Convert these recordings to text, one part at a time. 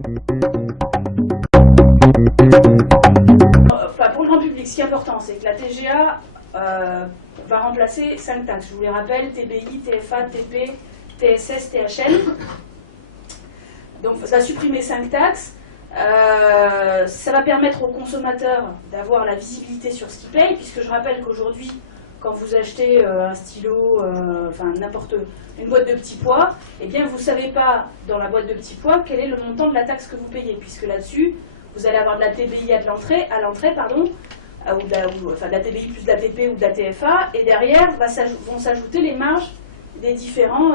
Enfin, pour le grand public, ce qui est important, c'est que la TGA va remplacer 5 taxes. Je vous les rappelle, TBI, TFA, TP, TSS, THL. Donc ça va supprimer 5 taxes. Ça va permettre aux consommateurs d'avoir la visibilité sur ce qu'ils payent, puisque je rappelle qu'aujourd'hui, quand vous achetez un stylo, enfin n'importe une boîte de petits pois, eh bien vous ne savez pas dans la boîte de petits pois quel est le montant de la taxe que vous payez, puisque là-dessus, vous allez avoir de la TBI à l'entrée, pardon, ou de la TBI plus de la TP ou de la TFA, et derrière vont s'ajouter les marges des différents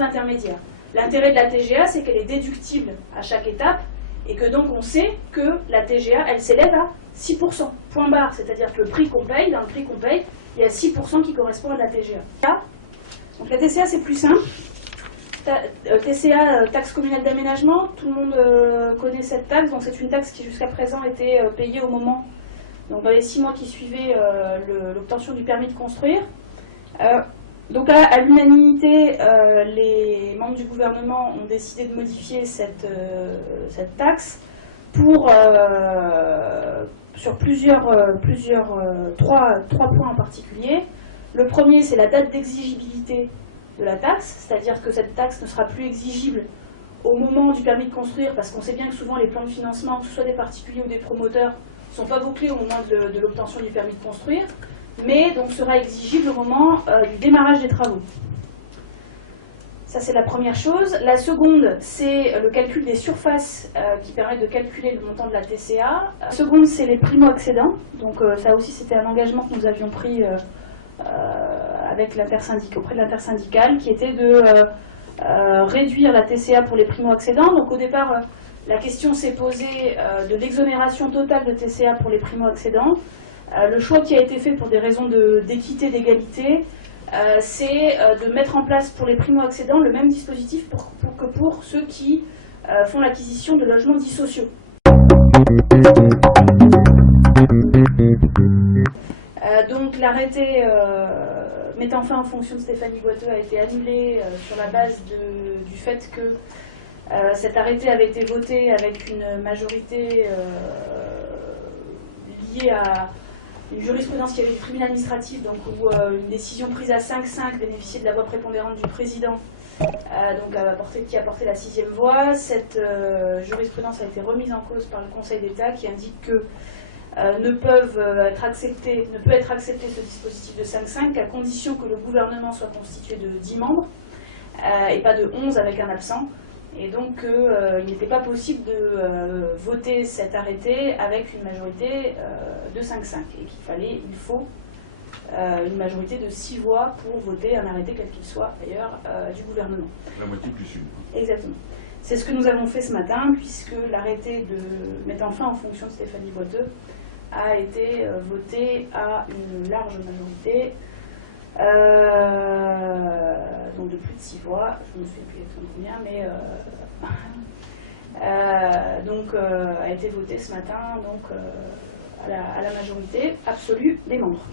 intermédiaires. L'intérêt de la TGA, c'est qu'elle est déductible à chaque étape, et que donc on sait que la TGA, elle s'élève à 6%, point barre, c'est-à-dire que le prix qu'on paye, dans le prix qu'on paye, il y a 6% qui correspond à la TGA. Donc la TCA, c'est plus simple. TCA, taxe communale d'aménagement, tout le monde connaît cette taxe, donc c'est une taxe qui jusqu'à présent était payée au moment, donc dans les 6 mois qui suivaient l'obtention du permis de construire. Donc à l'unanimité, les membres du gouvernement ont décidé de modifier cette taxe pour, sur trois points en particulier. Le premier, c'est la date d'exigibilité de la taxe, c'est-à-dire que cette taxe ne sera plus exigible au moment du permis de construire, parce qu'on sait bien que souvent les plans de financement, que ce soit des particuliers ou des promoteurs, ne sont pas bouclés au moment de l'obtention du permis de construire, mais donc sera exigible au moment du démarrage des travaux. Ça, c'est la première chose. La seconde, c'est le calcul des surfaces qui permettent de calculer le montant de la TCA. La seconde, c'est les primo-accédants. Donc ça aussi, c'était un engagement que nous avions pris avec auprès de l'intersyndicale, qui était de réduire la TCA pour les primo-accédants. Donc au départ, la question s'est posée de l'exonération totale de TCA pour les primo-accédants. Le choix qui a été fait pour des raisons d'équité, d'égalité, c'est de mettre en place pour les primo-accédants le même dispositif que pour ceux qui font l'acquisition de logements dits sociaux. Donc l'arrêté mettant fin en fonction de Stéphanie Boiteux a été annulé sur la base du fait que cet arrêté avait été voté avec une majorité liée à une jurisprudence qui avait du tribunal administratif, donc où une décision prise à 5-5 bénéficiait de la voix prépondérante du président, qui a porté la 6e voix. Cette jurisprudence a été remise en cause par le Conseil d'État, qui indique que ne peut être accepté ce dispositif de 5-5 qu'à condition que le gouvernement soit constitué de 10 membres et pas de 11 avec un absent. Et donc il n'était pas possible de voter cet arrêté avec une majorité de 5-5. Et il faut une majorité de 6 voix pour voter un arrêté, quel qu'il soit d'ailleurs, du gouvernement. La moitié plus une. Exactement. C'est ce que nous avons fait ce matin, puisque l'arrêté mettant fin en fonction de Stéphanie Boiteux a été voté à une large majorité. Donc de plus de 6 voix, je ne sais plus exactement combien, mais a été voté ce matin donc, à la majorité absolue des membres.